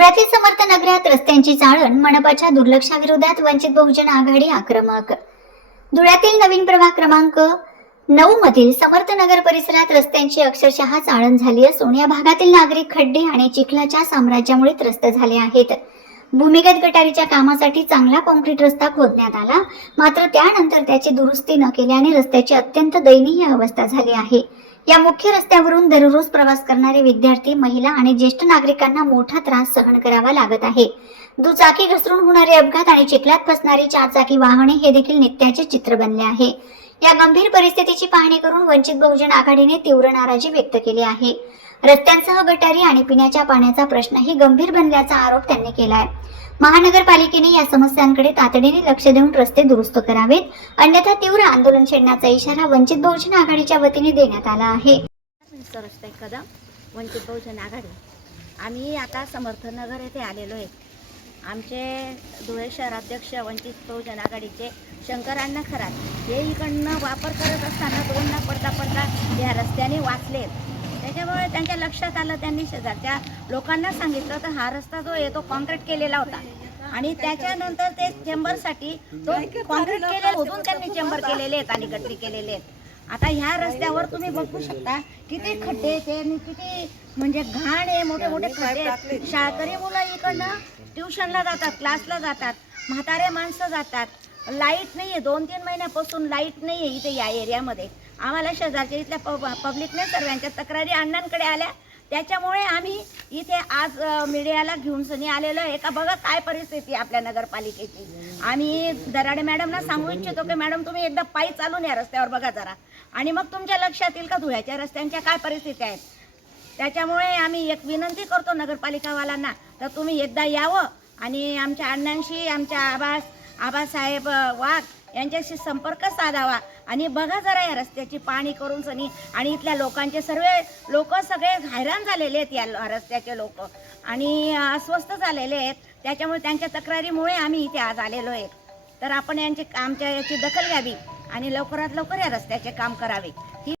धुळ्यातील समर्थ नगरात रस्त्यांची चाळण मनपाच्या दुर्लक्षाविरोधात वंचित बहुजन आघाडी आक्रमक. धुळ्यातील नवीन प्रभाग क्रमांक नऊ मधील समर्थ नगर परिसरात रस्त्यांची अक्षरशः चाळण झाली असून या भागातील नागरिक खड्डे आणि चिखलाच्या साम्राज्यामुळे त्रस्त झाले आहेत. भूमिगत गटारीच्या कामासाठी चांगला कॉन्क्रीट रस्ता खोदण्यात आला मात्र त्यानंतर त्याची दुरुस्ती न केल्याने रस्त्याची अत्यंत दयनीय अवस्था झाली आहे. या मुख्य रस्त्यावरून दररोज प्रवास करणारे विद्यार्थी महिला आणि ज्येष्ठ नागरिकांना मोठा त्रास सहन करावा लागत आहे. दुचाकी घसरून होणारे अपघात आणि चिखलात फसणारी चारचाकी वाहने हे देखील नित्याचे चित्र बनले आहे. या गंभीर परिस्थितीची पाहणी करून वंचित बहुजन आघाडीने तीव्र नाराजी व्यक्त केली आहे. रस्त्यांसह गटारी आणि पिण्याच्या पाण्याचा प्रश्नही गंभीर बनल्याचा आरोप त्यांनी केलाय. महानगरपालिकेने या समस्यांकडे तातडीने लक्ष देऊन रस्ते दुरुस्त करावेत अन्यथा तीव्र आंदोलन छेडण्याचा इशारा वंचित बहुजन आघाडीच्या वतीने देण्यात आला आहे. कदम वंचित बहुजन आघाडी. आम्ही आता समर्थनगर येथे आलेलो आहे. आमचे धुळे शहराध्यक्ष वंचित बहुजन आघाडीचे शंकर अण्णा खरात. हे इकडनं वापर करत असताना दोनदा पडता पडता या रस्त्याने वाचले. त्याच्यामुळे त्यांच्या लक्षात आलं त्यांनी शेजारच्या लोकांना सांगितलं तर हा रस्ता जो आहे तो कॉन्क्रीट केलेला होता. आणि त्याच्यानंतर ते चेंबरसाठी तो कॉन्क्रीट केले होऊन त्यांनी चेंबर केलेले आहेत आणि गट्टी केलेले आहेत. आता ह्या रस्त्यावर तुम्ही बघू शकता किती खड्डे आहेत आणि किती म्हणजे घाण आहे मोठे मोठे खड्डे शाळकरी मुलं इकडनं ट्युशनला जातात क्लासला जातात म्हातारे माणसं जातात. लाइट नाही आहे दोन तीन महिन्यापासून लाइट नाही आहे इथे या एरियामध्ये. आम्हाला शेजारच्या इथल्या पब पब्लिकने सर्वांच्या तक्रारी अण्णांकडे आल्या. त्याच्यामुळे आम्ही इथे आज मीडियाला घेऊन सनी आलेलो आहे. का बघा काय परिस्थिती आहे आपल्या नगरपालिकेची. आम्ही दराडे मॅडमना सांगू इच्छितो की मॅडम तुम्ही एकदा पायी चालून या रस्त्यावर बघा जरा. आणि मग तुमच्या लक्षात येईल का धुळ्याच्या रस्त्यांच्या काय परिस्थिती आहेत? त्याच्यामुळे आम्ही एक विनंती करतो नगरपालिकावाल्यांना तर तुम्ही एकदा यावं. आणि आमच्या अण्णांशी आमच्या आबास आबासाहेब वाघ यांच्याशी संपर्क साधावा आणि बघा जरा या रस्त्याची पाणी करून सनी आणि इथल्या लोकांचे सर्व लोक सगळे हैराण झालेले आहेत या रस्त्याचे लोक. आणि अस्वस्थ झालेले आहेत. त्याच्यामुळे त्यांच्या तक्रारीमुळे आम्ही इथे आज आलेलो आहे. तर आपण यांची आमच्या याची दखल घ्यावी आणि लवकरात लवकर या रस्त्याचे काम करावे. ही